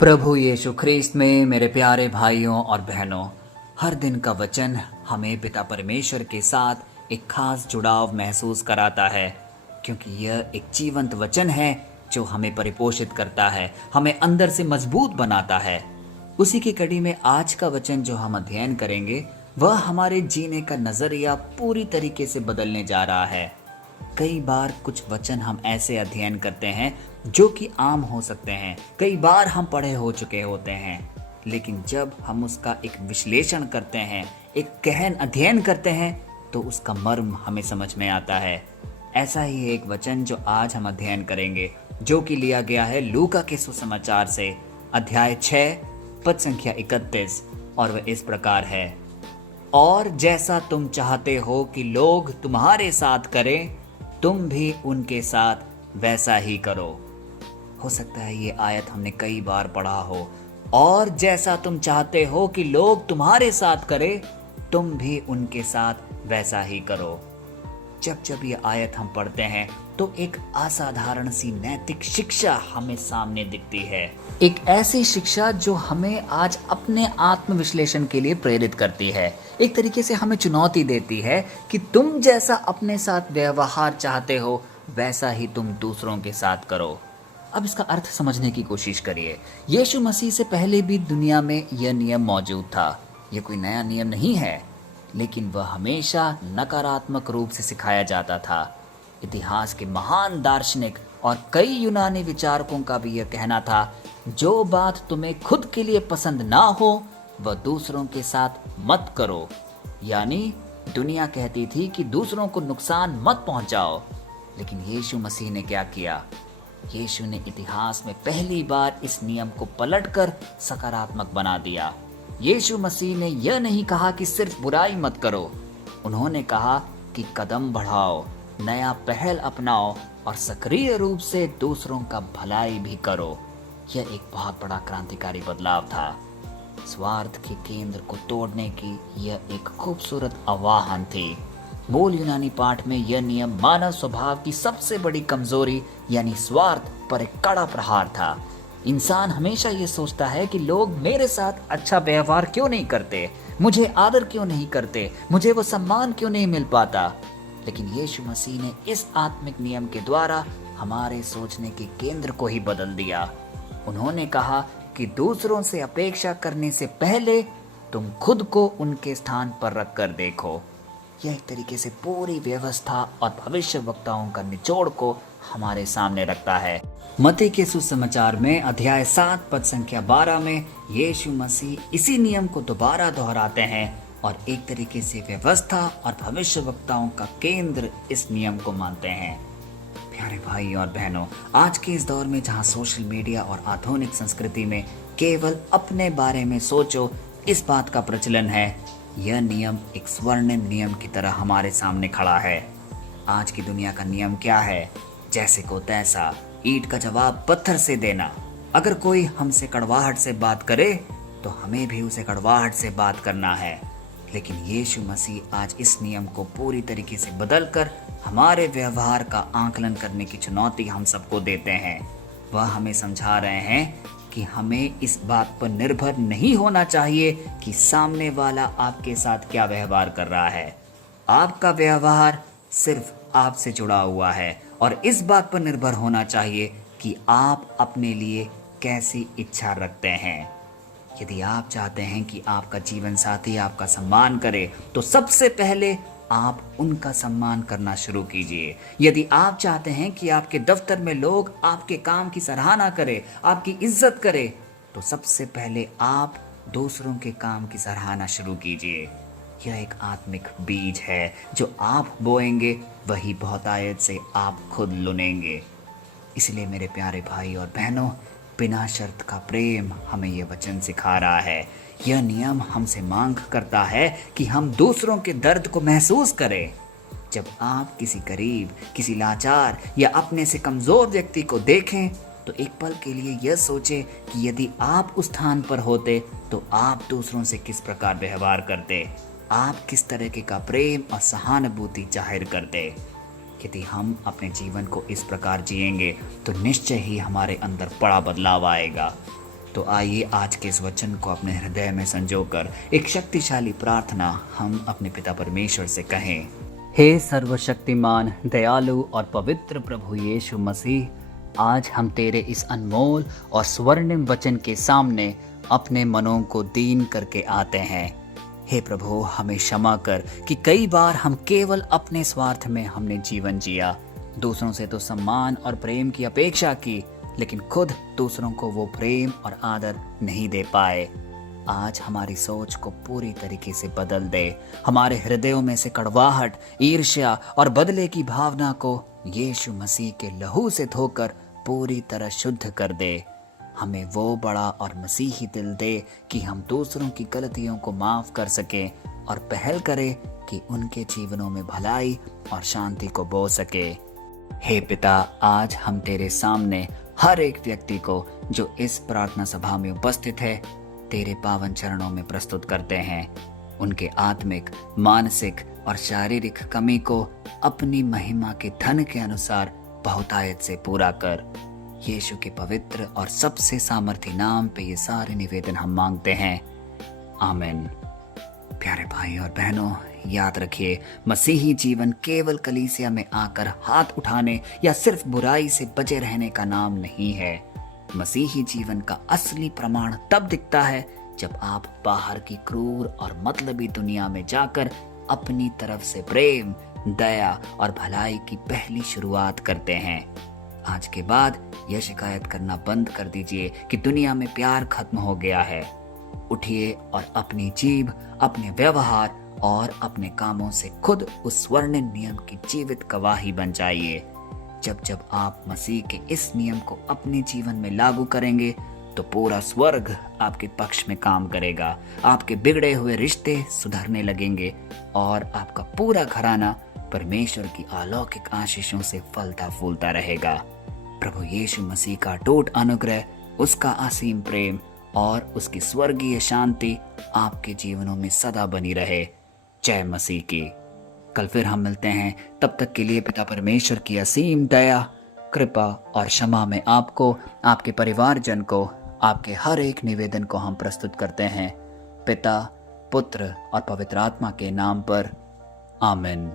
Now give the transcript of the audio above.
प्रभु यीशु ख्रीस्त में मेरे प्यारे भाइयों और बहनों, हर दिन का वचन हमें पिता परमेश्वर के साथ एक खास जुड़ाव महसूस कराता है, क्योंकि यह एक जीवंत वचन है जो हमें परिपोषित करता है, हमें अंदर से मजबूत बनाता है। उसी की कड़ी में आज का वचन जो हम अध्ययन करेंगे वह हमारे जीने का नजरिया पूरी तरीके से बदलने जा रहा है। कई बार कुछ वचन हम ऐसे अध्ययन करते हैं जो कि आम हो सकते हैं, कई बार हम पढ़े हो चुके होते हैं, लेकिन जब हम उसका एक विश्लेषण करते हैं, एक गहन अध्ययन करते हैं, तो उसका मर्म हमें समझ में आता है। ऐसा ही एक वचन जो आज हम अध्ययन करेंगे, जो कि लिया गया है लूका के सुसमाचार से, अध्याय 6 पद संख्या 31, और वह इस प्रकार है। और जैसा तुम चाहते हो कि लोग तुम्हारे साथ करें, तुम भी उनके साथ वैसा ही करो। हो सकता है ये आयत हमने कई बार पढ़ा हो। और जैसा तुम चाहते हो कि लोग तुम्हारे साथ करें, तुम भी उनके साथ वैसा ही करो। जब ये आयत हम पढ़ते हैं तो एक असाधारण सी नैतिक शिक्षा हमें सामने दिखती है। एक ऐसी शिक्षा जो हमें आज अपने आत्मविश्लेषण के लिए प्रेरित करती है, एक तरीके से हमें चुनौती देती है कि तुम जैसा अपने साथ व्यवहार चाहते हो वैसा ही तुम दूसरों के साथ करो। अब इसका अर्थ समझने की कोशिश करिए। यीशु मसीह से पहले भी दुनिया में यह नियम मौजूद था। यह कोई नया नियम नहीं है, लेकिन वह हमेशा नकारात्मक रूप से सिखाया जाता था। इतिहास के महान दार्शनिक और कई यूनानी विचारकों का भी यह कहना था, जो बात तुम्हें खुद के लिए पसंद ना हो वह दूसरों के साथ मत करो। यानी दुनिया कहती थी कि दूसरों को नुकसान मत पहुंचाओ, लेकिन यीशु मसीह ने क्या किया? यीशु ने इतिहास में पहली बार इस नियम को पलटकर सकारात्मक बना दिया। यीशु मसीह ने यह नहीं कहा कि सिर्फ बुराई मत करो, उन्होंने कहा कि कदम बढ़ाओ, नया पहल अपनाओ और सक्रिय रूप से दूसरों का भलाई भी करो। यह एक बहुत बड़ा क्रांतिकारी बदलाव था। स्वार्थ के केंद्र को तोड़ने की यह एक खूबसूरत आह्वान थी। मूल यूनानी पाठ में यह नियम मानव स्वभाव की सबसे बड़ी कमजोरी यानी स्वार्थ पर एक कड़ा प्रहार था। इंसान हमेशा ये सोचता है कि लोग मेरे साथ अच्छा व्यवहार क्यों नहीं करते, मुझे आदर क्यों नहीं करते, मुझे वो सम्मान क्यों नहीं मिल पाता। लेकिन यीशु मसीह ने इस आत्मिक नियम के द्वारा हमारे सोचने के केंद्र को ही बदल दिया। उन्होंने कहा कि दूसरों से अपेक्षा करने से पहले तुम खुद को उनके स्थान पर रखकर देखो। यह एक तरीके से पूरी व्यवस्था और भविष्यवक्ताओं का निचोड़ को हमारे सामने रखता है। मत्ती के सुसमाचार में अध्याय 7 पद संख्या 12 में यीशु मसीह इसी नियम को दोबारा दोहराते हैं और एक तरीके से व्यवस्था और भविष्यवक्ताओं का केंद्र इस नियम को मानते हैं। प्यारे भाई और बहनों, आज के इस दौर में जहां सोशल मीडिया और आधुनिक संस्कृति में केवल अपने बारे में सोचो इस बात का प्रचलन है, यह नियम एक स्वर्णिम नियम की तरह हमारे सामने खड़ा है। आज की दुनिया का नियम क्या है? जैसे को तैसा, ईंट का जवाब पत्थर से देना। अगर कोई हमसे कड़वाहट से बात करे तो हमें भी उसे कड़वाहट से बात करना है। लेकिन यीशु मसीह आज इस नियम को पूरी तरीके से बदलकर हमारे व्यवहार का आकलन करने की चुनौती हम सबको देते हैं। वह हमें समझा रहे हैं कि हमें इस बात पर निर्भर नहीं होना चाहिए कि सामने वाला आपके साथ क्या व्यवहार कर रहा है। आपका व्यवहार सिर्फ आपसे जुड़ा हुआ है और इस बात पर निर्भर होना चाहिए कि आप अपने लिए कैसी इच्छा रखते हैं। यदि आप चाहते हैं कि आपका जीवन साथी आपका सम्मान करे, तो सबसे पहले आप उनका सम्मान करना शुरू कीजिए। यदि आप चाहते हैं कि आपके दफ्तर में लोग आपके काम की सराहना करें, आपकी इज्जत करें, तो सबसे पहले आप दूसरों के काम की सराहना शुरू कीजिए। यह एक आत्मिक बीज है, जो आप बोएंगे वही बहुतायत से आप खुद लुनेंगे। इसलिए मेरे प्यारे भाई और बहनों, बिना शर्त का प्रेम हमें यह वचन सिखा रहा है। यह नियम हमसे मांग करता है कि हम दूसरों के दर्द को महसूस करें। जब आप किसी गरीब, किसी लाचार या अपने से कमजोर व्यक्ति को देखें, तो एक पल के लिए यह सोचें कि यदि आप उस स्थान पर होते तो आप दूसरों से किस प्रकार व्यवहार करते, आप किस तरीके का प्रेम और सहानुभूति जाहिर करते। यदि हम अपने जीवन को इस प्रकार जिएंगे तो निश्चय ही हमारे अंदर बड़ा बदलाव आएगा। तो आइए आज के इस वचन को अपने हृदय में संजोकर एक शक्तिशाली प्रार्थना हम अपने पिता परमेश्वर से कहें। हे सर्वशक्तिमान, दयालु और पवित्र प्रभु यीशु मसीह, आज हम तेरे इस अनमोल और स्वर्णिम वचन के सामने अपने मनों को दीन करके आते हैं। हे प्रभु, हमें क्षमा कर कि कई बार हम केवल अपने स्वार्थ में हमने जीवन जिया, दूसरों से तो सम्मान और प्रेम की अपेक्षा की, लेकिन खुद दूसरों को वो प्रेम और आदर नहीं दे पाए। आज हमारी सोच को पूरी तरीके से बदल दे। हमारे हृदयों में से कड़वाहट, ईर्ष्या और बदले की भावना को यीशु मसीह के लहू से धोकर पूरी तरह शुद्ध कर दे। हमें वो बड़ा और मसीही दिल दे कि हम दूसरों की गलतियों को माफ कर सकें और पहल करें कि उनके जीवनों में भलाई और शांति को बो सके। हे पिता, आज हम तेरे सामने हर एक व्यक्ति को जो इस प्रार्थना सभा में उपस्थित है तेरे पावन चरणों में प्रस्तुत करते हैं। उनके आत्मिक, मानसिक और शारीरिक कमी को अपनी महिमा के धन के अनुसार बहुतायत से पूरा कर। यीशु के पवित्र और सबसे सामर्थी नाम पे ये सारे निवेदन हम मांगते हैं, आमीन। प्यारे भाई और बहनों, याद रखिए, मसीही जीवन केवल कलीसिया में आकर हाथ उठाने या सिर्फ बुराई से बचे रहने का नाम नहीं है। मसीही जीवन का असली प्रमाण तब दिखता है जब आप बाहर की क्रूर और मतलबी दुनिया में जाकर अपनी तरफ से प्रेम, दया और भलाई की पहली शुरुआत करते हैं। आज के बाद यह शिकायत करना बंद कर दीजिए कि दुनिया में प्यार खत्म हो गया है। उठिए और अपनी जीभ, अपने व्यवहार और अपने कामों से खुद उस स्वर्णिम नियम की जीवित गवाही बन जाइए। जब जब आप मसीह के इस नियम को अपने जीवन में लागू करेंगे तो पूरा स्वर्ग आपके पक्ष में काम करेगा। आपके बिगड़े हुए रिश्ते सुधरने लगेंगे और आपका पूरा घराना परमेश्वर की अलौकिक आशीषों से फलता फूलता रहेगा। प्रभु यीशु मसीह का अटूट अनुग्रह, उसका असीम प्रेम और उसकी स्वर्गीय शांति आपके जीवनों में सदा बनी रहे। जय मसीह की। कल फिर हम मिलते हैं, तब तक के लिए पिता परमेश्वर की असीम दया, कृपा और क्षमा में आपको, आपके परिवारजन को, आपके हर एक निवेदन को हम प्रस्तुत करते हैं, पिता, पुत्र और पवित्र आत्मा के नाम पर, आमीन।